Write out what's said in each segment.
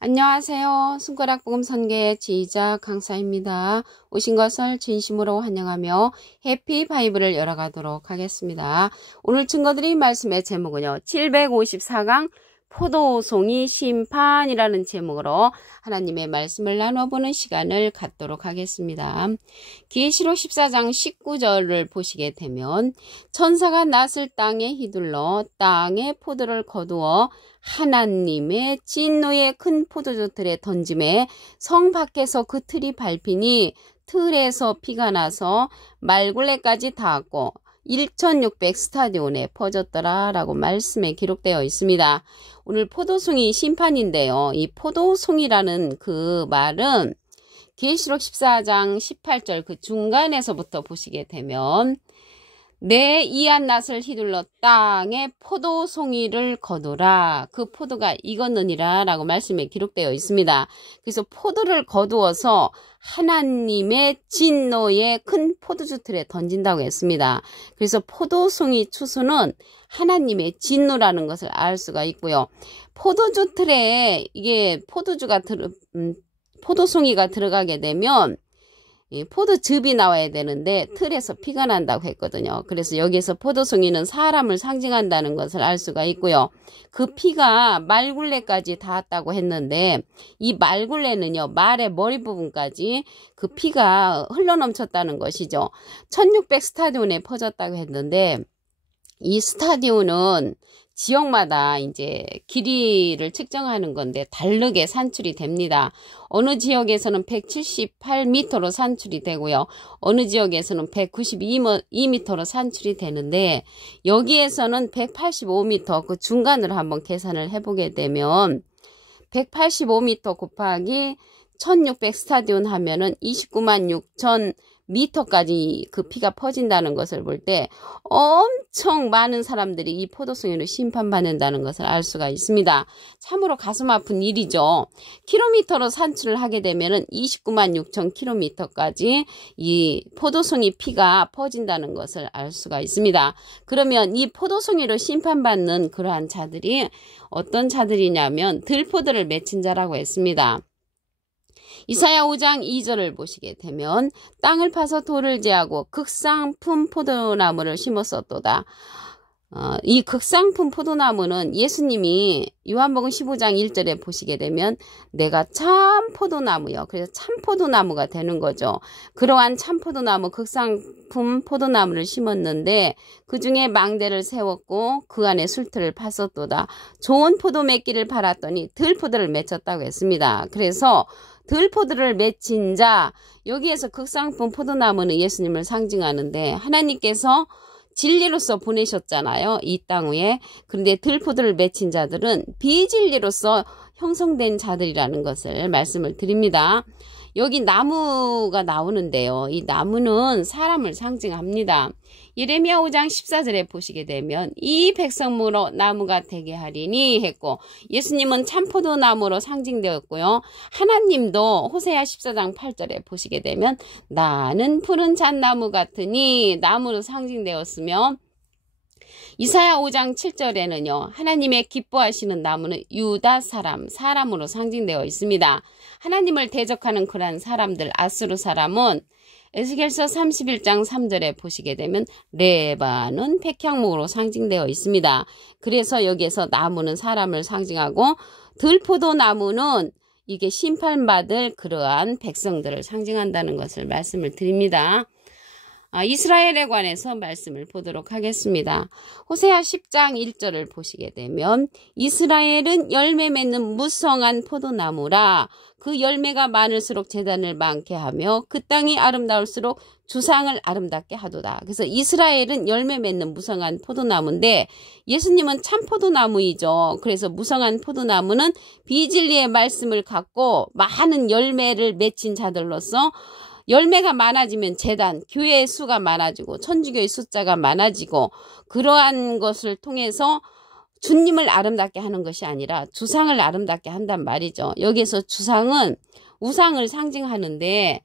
안녕하세요. 손가락 복음 선교의 지휘자 강사입니다. 오신 것을 진심으로 환영하며 해피 바이블을 열어가도록 하겠습니다. 오늘 증거드릴 말씀의 제목은요. 754강 포도송이 심판이라는 제목으로 하나님의 말씀을 나눠보는 시간을 갖도록 하겠습니다. 계시록 14장 19절을 보시게 되면 천사가 낫을 땅에 휘둘러 땅에 포도를 거두어 하나님의 진노의 큰 포도주 틀에 던짐에 성 밖에서 그 틀이 밟히니 틀에서 피가 나서 말굴레까지 닿았고 1600 스타디온에 퍼졌더라 라고 말씀에 기록되어 있습니다. 오늘 포도송이 심판인데요. 이 포도송이라는 그 말은 계시록 14장 18절 그 중간에서부터 보시게 되면 내 이한 낫을 휘둘러 땅에 포도송이를 거두라. 그 포도가 익었느니라 라고 말씀에 기록되어 있습니다. 그래서 포도를 거두어서 하나님의 진노의 큰 포도주 틀에 던진다고 했습니다. 그래서 포도송이 추수는 하나님의 진노라는 것을 알 수가 있고요. 포도주 틀에 이게 포도송이가 들어가게 되면 포도즙이 나와야 되는데 틀에서 피가 난다고 했거든요. 그래서 여기에서 포도송이는 사람을 상징한다는 것을 알 수가 있고요. 그 피가 말굴레까지 닿았다고 했는데 이 말굴레는요. 말의 머리 부분까지 그 피가 흘러넘쳤다는 것이죠. 1600 스타디온에 퍼졌다고 했는데 이 스타디온은 지역마다 이제 길이를 측정하는 건데 다르게 산출이 됩니다. 어느 지역에서는 178m로 산출이 되고요. 어느 지역에서는 192m로 산출이 되는데 여기에서는 185m 그 중간으로 한번 계산을 해보게 되면 185m 곱하기 1600 스타디온 하면은 29만 6천 미터까지 그 피가 퍼진다는 것을 볼 때 엄청 많은 사람들이 이 포도송이로 심판받는다는 것을 알 수가 있습니다. 참으로 가슴 아픈 일이죠. 킬로미터로 산출을 하게 되면은 29만 6천 킬로미터까지 이 포도송이 피가 퍼진다는 것을 알 수가 있습니다. 그러면 이 포도송이로 심판받는 그러한 자들이 어떤 자들이냐면 들포도를 맺힌 자라고 했습니다. 이사야 5장 2절을 보시게 되면 땅을 파서 돌을 제하고 극상품 포도나무를 심었었도다. 이 극상품 포도나무는 예수님이 요한복음 15장 1절에 보시게 되면 내가 참 포도나무요. 그래서 참 포도나무가 되는 거죠. 그러한 참 포도나무 극상품 포도나무를 심었는데 그 중에 망대를 세웠고 그 안에 술틀을 팠었도다. 좋은 포도 맺기를 바랐더니 들포도를 맺혔다고 했습니다. 그래서 들포도를 맺힌 자, 여기에서 극상품 포도나무는 예수님을 상징하는데 하나님께서 진리로서 보내셨잖아요. 이 땅 위에. 그런데 들포도를 맺힌 자들은 비진리로서 형성된 자들이라는 것을 말씀을 드립니다. 여기 나무가 나오는데요. 이 나무는 사람을 상징합니다. 예레미야 5장 14절에 보시게 되면 이 백성으로 나무가 되게 하리니 했고 예수님은 참포도나무로 상징되었고요. 하나님도 호세아 14장 8절에 보시게 되면 나는 푸른 잣나무 같으니 나무로 상징되었으며 이사야 5장 7절에는요. 하나님의 기뻐하시는 나무는 유다 사람으로 상징되어 있습니다. 하나님을 대적하는 그러한 사람들, 아수르 사람은 에스겔서 31장 3절에 보시게 되면 레바논 백향목으로 상징되어 있습니다. 그래서 여기에서 나무는 사람을 상징하고 들포도 나무는 이게 심판받을 그러한 백성들을 상징한다는 것을 말씀을 드립니다. 이스라엘에 관해서 말씀을 보도록 하겠습니다. 호세아 10장 1절을 보시게 되면 이스라엘은 열매 맺는 무성한 포도나무라 그 열매가 많을수록 제단을 많게 하며 그 땅이 아름다울수록 주상을 아름답게 하도다. 그래서 이스라엘은 열매 맺는 무성한 포도나무인데 예수님은 참 포도나무이죠. 그래서 무성한 포도나무는 비진리의 말씀을 갖고 많은 열매를 맺힌 자들로서 열매가 많아지면 재단, 교회의 수가 많아지고 천주교의 숫자가 많아지고 그러한 것을 통해서 주님을 아름답게 하는 것이 아니라 주상을 아름답게 한단 말이죠. 여기에서 주상은 우상을 상징하는데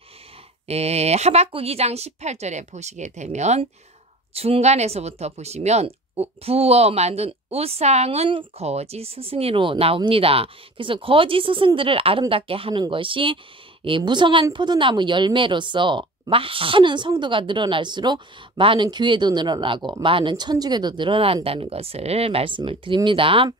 하박국 2장 18절에 보시게 되면 중간에서부터 보시면 부어 만든 우상은 거짓 스승으로 나옵니다. 그래서 거짓 스승들을 아름답게 하는 것이 무성한 포도나무 열매로서 많은 성도가 늘어날수록 많은 교회도 늘어나고 많은 천주교도 늘어난다는 것을 말씀을 드립니다.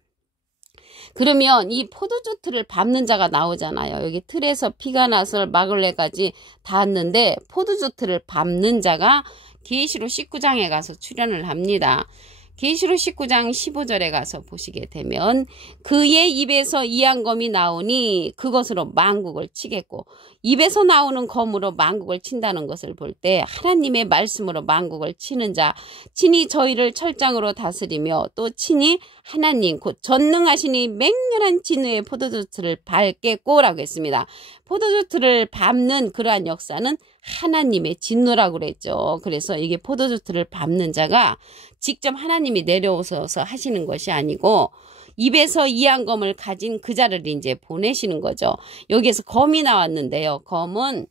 그러면 이 포도주 틀을 밟는 자가 나오잖아요. 여기 틀에서 피가 나서 마글레까지 닿았는데 포도주 틀을 밟는 자가 계시록 19장에 가서 출현을 합니다. 계시록 19장 15절에 가서 보시게 되면 그의 입에서 이한검이 나오니 그것으로 만국을 치겠고, 입에서 나오는 검으로 만국을 친다는 것을 볼 때 하나님의 말씀으로 만국을 치는 자, 친히 저희를 철장으로 다스리며 또 친히 하나님 곧 전능하시니 맹렬한 진노의 포도주틀을 밟겠고라고 했습니다. 포도주틀을 밟는 그러한 역사는 하나님의 진노라고 그랬죠. 그래서 이게 포도주틀을 밟는 자가 직접 하나님이 내려오셔서 하시는 것이 아니고 입에서 이한검을 가진 그 자를 이제 보내시는 거죠. 여기에서 검이 나왔는데요. 검은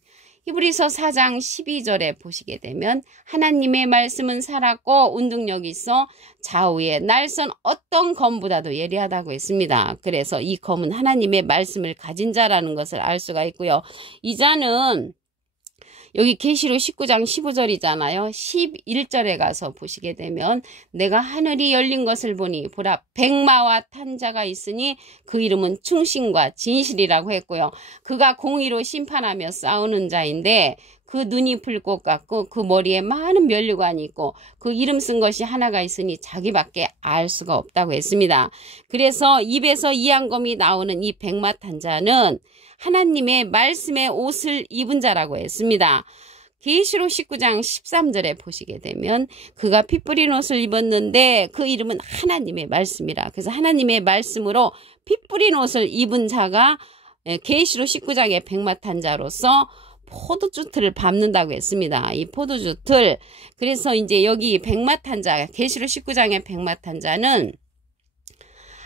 히브리서 4장 12절에 보시게 되면 하나님의 말씀은 살았고 운동력이 있어 좌우에 날선 어떤 검보다도 예리하다고 했습니다. 그래서 이 검은 하나님의 말씀을 가진 자라는 것을 알 수가 있고요. 이 자는 여기 계시록 19장 15절이잖아요. 11절에 가서 보시게 되면 내가 하늘이 열린 것을 보니 보라 백마와 탄 자가 있으니 그 이름은 충신과 진실이라고 했고요. 그가 공의로 심판하며 싸우는 자인데 그 눈이 불꽃 같고 그 머리에 많은 면류관이 있고 그 이름 쓴 것이 하나가 있으니 자기밖에 알 수가 없다고 했습니다. 그래서 입에서 이한검이 나오는 이 백마 탄 자는 하나님의 말씀의 옷을 입은 자라고 했습니다. 계시록 19장 13절에 보시게 되면 그가 피 뿌린 옷을 입었는데 그 이름은 하나님의 말씀이라. 그래서 하나님의 말씀으로 피 뿌린 옷을 입은 자가 계시록 19장의 백마 탄 자로서 포도주 틀을 밟는다고 했습니다. 이 포도주 틀. 그래서 이제 여기 백마 탄 자, 계시록 19장의 백마 탄 자는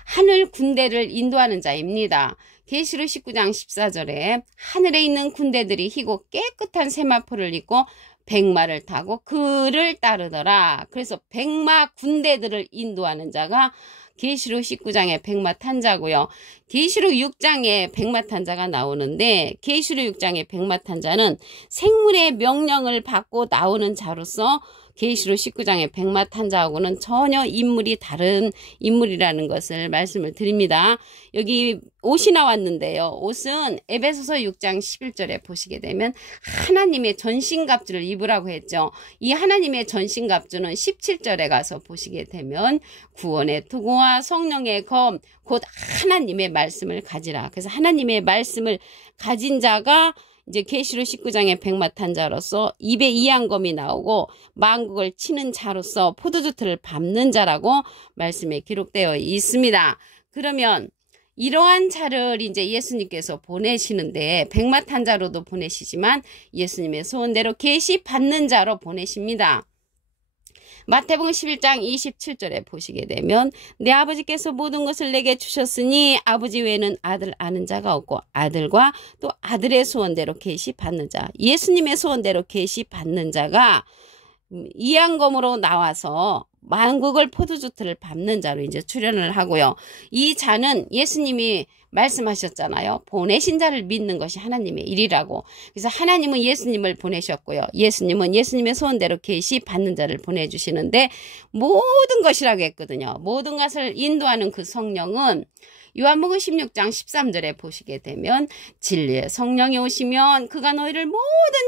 하늘 군대를 인도하는 자입니다. 계시록 19장 14절에 하늘에 있는 군대들이 희고 깨끗한 세마포를 입고 백마를 타고 그를 따르더라. 그래서 백마 군대들을 인도하는 자가 계시록 19장의 백마 탄 자고요. 계시록 6장에 백마 탄 자가 나오는데 계시록 6장의 백마 탄 자는 생물의 명령을 받고 나오는 자로서 계시록 19장의 백마 탄 자하고는 전혀 인물이 다른 인물이라는 것을 말씀을 드립니다. 여기 옷이 나왔는데요. 옷은 에베소서 6장 11절에 보시게 되면 하나님의 전신갑주를 입으라고 했죠. 이 하나님의 전신갑주는 17절에 가서 보시게 되면 구원의 투구와 성령의 검 곧 하나님의 말씀을 가지라. 그래서 하나님의 말씀을 가진 자가 이제 계시록 19장의 백마 탄 자로서 입에 이한검이 나오고 만국을 치는 자로서 포도주 틀을 밟는 자라고 말씀에 기록되어 있습니다. 그러면 이러한 자를 이제 예수님께서 보내시는데 백마 탄 자로도 보내시지만 예수님의 소원대로 계시 받는 자로 보내십니다. 마태복음 11장 27절에 보시게 되면 내 아버지께서 모든 것을 내게 주셨으니 아버지 외에는 아들 아는 자가 없고 아들과 또 아들의 소원대로 계시 받는 자, 예수님의 소원대로 계시 받는 자가 이한검으로 나와서 만국을 포도주 틀을 밟는 자로 이제 출현을 하고요. 이 자는 예수님이 말씀하셨잖아요. 보내신 자를 믿는 것이 하나님의 일이라고. 그래서 하나님은 예수님을 보내셨고요. 예수님은 예수님의 소원대로 계시 받는 자를 보내주시는데 모든 것이라고 했거든요. 모든 것을 인도하는 그 성령은 요한복음 16장 13절에 보시게 되면 진리의 성령이 오시면 그가 너희를 모든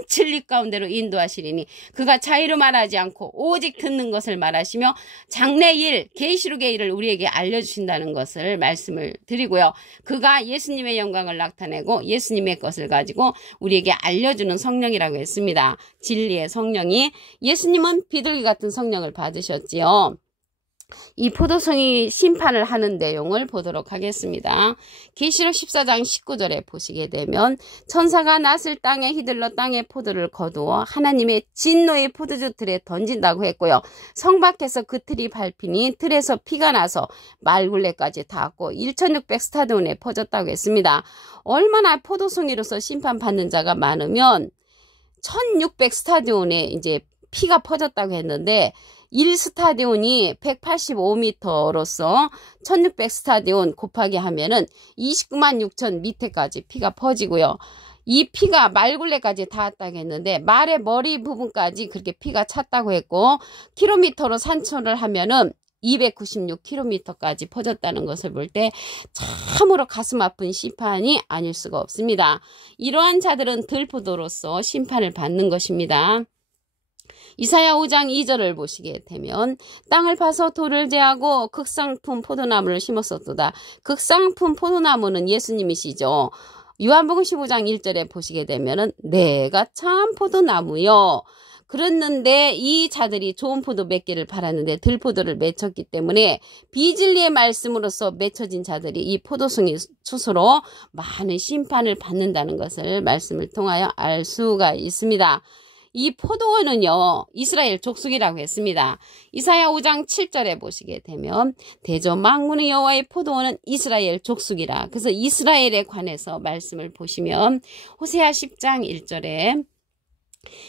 진리 가운데로 인도하시리니 그가 자의로 말하지 않고 오직 듣는 것을 말하시며 장래일 계시록의 일을 우리에게 알려주신다는 것을 말씀을 드리고요. 그가 예수님의 영광을 나타내고 예수님의 것을 가지고 우리에게 알려주는 성령이라고 했습니다. 진리의 성령이 예수님은 비둘기 같은 성령을 받으셨지요. 이 포도송이 심판을 하는 내용을 보도록 하겠습니다. 계시록 14장 19절에 보시게 되면 천사가 낫을 땅에 휘둘러 땅의 포도를 거두어 하나님의 진노의 포도주 틀에 던진다고 했고요. 성 밖에서 그 틀이 밟히니 틀에서 피가 나서 말굴레까지 닿았고 1600 스타디온에 퍼졌다고 했습니다. 얼마나 포도송이로서 심판받는 자가 많으면 1600 스타디온에 이제 피가 퍼졌다고 했는데 1스타디온이 185m로서 1600스타디온 곱하기 하면은 29만 6천 밑에까지 피가 퍼지고요. 이 피가 말굴레까지 닿았다고 했는데 말의 머리 부분까지 그렇게 피가 찼다고 했고, 킬로미터로 산천을 하면은 296km까지 퍼졌다는 것을 볼 때 참으로 가슴 아픈 심판이 아닐 수가 없습니다. 이러한 자들은 들포도로서 심판을 받는 것입니다. 이사야 5장 2절을 보시게 되면 땅을 파서 돌을 제하고 극상품 포도나무를 심었었도다. 극상품 포도나무는 예수님이시죠. 요한복음 15장 1절에 보시게 되면은 내가 참 포도나무요. 그랬는데 이 자들이 좋은 포도 몇 개를 팔았는데 들포도를 맺혔기 때문에 비진리의 말씀으로서 맺혀진 자들이 이 포도송이 추수로 많은 심판을 받는다는 것을 말씀을 통하여 알 수가 있습니다. 이 포도원은요, 이스라엘 족속이라고 했습니다. 이사야 5장 7절에 보시게 되면 대저 만군의 여호와의 포도원은 이스라엘 족속이라. 그래서 이스라엘에 관해서 말씀을 보시면 호세아 10장 1절에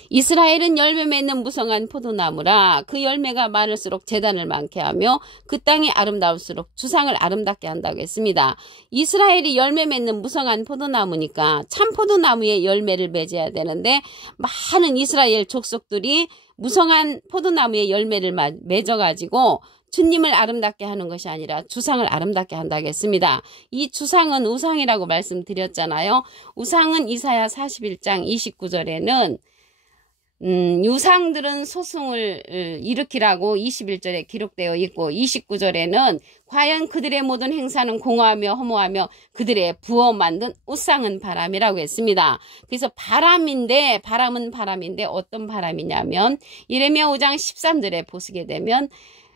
이스라엘은 열매 맺는 무성한 포도나무라. 그 열매가 많을수록 제단을 많게 하며 그 땅이 아름다울수록 주상을 아름답게 한다고 했습니다. 이스라엘이 열매 맺는 무성한 포도나무니까 참 포도나무의 열매를 맺어야 되는데 많은 이스라엘 족속들이 무성한 포도나무의 열매를 맺어가지고 주님을 아름답게 하는 것이 아니라 주상을 아름답게 한다고 했습니다. 이 주상은 우상이라고 말씀드렸잖아요. 우상은 이사야 41장 29절에는 유상들은 소송을 일으키라고 21절에 기록되어 있고 29절에는 과연 그들의 모든 행사는 공허하며 허무하며 그들의 부어 만든 우상은 바람이라고 했습니다. 그래서 바람은 바람인데 어떤 바람이냐면 예레미야 5장 13절에 보시게 되면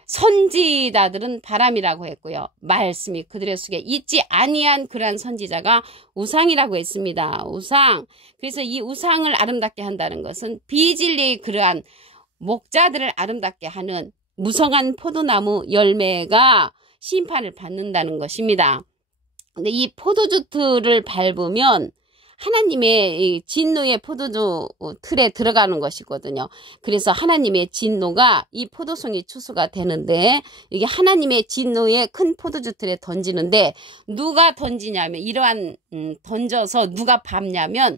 선지자들은 바람이라고 했고요. 말씀이 그들의 속에 있지 아니한 그러한 선지자가 우상이라고 했습니다. 우상. 그래서 이 우상을 아름답게 한다는 것은 비진리의 그러한 목자들을 아름답게 하는 무성한 포도나무 열매가 심판을 받는다는 것입니다. 근데 이 포도주 틀을 밟으면 하나님의 진노의 포도주 틀에 들어가는 것이거든요. 그래서 하나님의 진노가 이 포도송이 추수가 되는데 이게 하나님의 진노의 큰 포도주 틀에 던지는데 누가 던지냐면 이러한 던져서 누가 밟냐면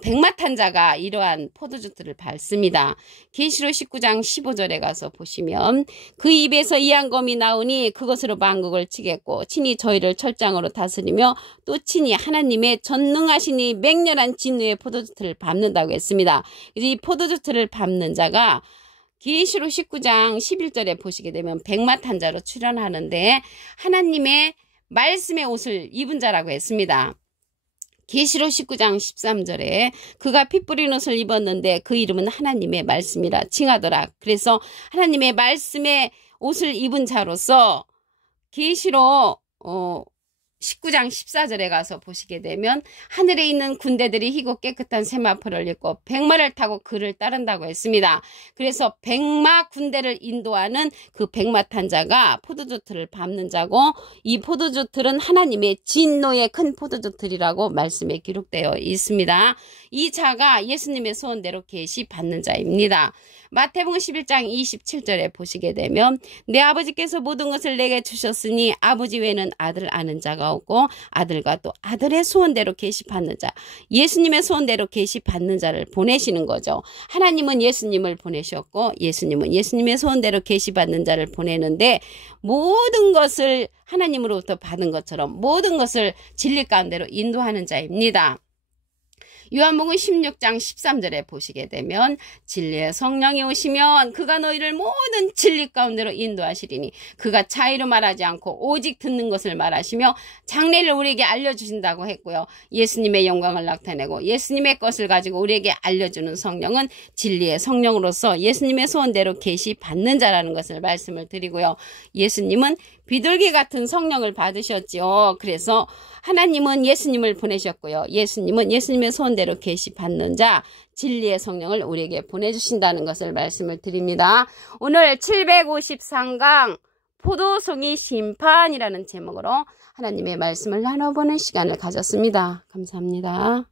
백마탄 자가 이러한 포도주들을 밟습니다. 계시록 19장 15절에 가서 보시면 그 입에서 이한검이 나오니 그것으로 만국을 치겠고 친히 저희를 철장으로 다스리며 또 친히 하나님의 전능하시니 맹렬한 진노의 포도주들을 밟는다고 했습니다. 그래서 이 포도주들을 밟는 자가 계시록 19장 11절에 보시게 되면 백마탄 자로 출현하는데 하나님의 말씀의 옷을 입은 자라고 했습니다. 계시록 19장 13절에 그가 피 뿌린 옷을 입었는데 그 이름은 하나님의 말씀이라 칭하더라. 그래서 하나님의 말씀의 옷을 입은 자로서 계시록 19장 14절에 가서 보시게 되면 하늘에 있는 군대들이 희고 깨끗한 세마포를 입고 백마를 타고 그를 따른다고 했습니다. 그래서 백마 군대를 인도하는 그 백마탄 자가 포도주 틀을 밟는 자고 이 포도주 틀은 하나님의 진노의 큰 포도주 틀이라고 말씀에 기록되어 있습니다. 이 자가 예수님의 소원대로 계시 받는 자입니다. 마태복음 11장 27절에 보시게 되면 내 아버지께서 모든 것을 내게 주셨으니 아버지 외에는 아들 아는 자가 없고 아들과 또 아들의 소원대로 계시받는 자, 예수님의 소원대로 계시받는 자를 보내시는 거죠. 하나님은 예수님을 보내셨고 예수님은 예수님의 소원대로 계시받는 자를 보내는데 모든 것을 하나님으로부터 받은 것처럼 모든 것을 진리 가운데로 인도하는 자입니다. 요한복음 16장 13절에 보시게 되면 진리의 성령이 오시면 그가 너희를 모든 진리 가운데로 인도하시리니 그가 차이로 말하지 않고 오직 듣는 것을 말하시며 장래를 우리에게 알려주신다고 했고요. 예수님의 영광을 나타내고 예수님의 것을 가지고 우리에게 알려주는 성령은 진리의 성령으로서 예수님의 소원대로 계시받는 자라는 것을 말씀을 드리고요. 예수님은 비둘기 같은 성령을 받으셨지요. 그래서 하나님은 예수님을 보내셨고요. 예수님은 예수님의 소원대로 계시받는 자, 진리의 성령을 우리에게 보내주신다는 것을 말씀을 드립니다. 오늘 753강 포도송이 심판이라는 제목으로 하나님의 말씀을 나눠보는 시간을 가졌습니다. 감사합니다.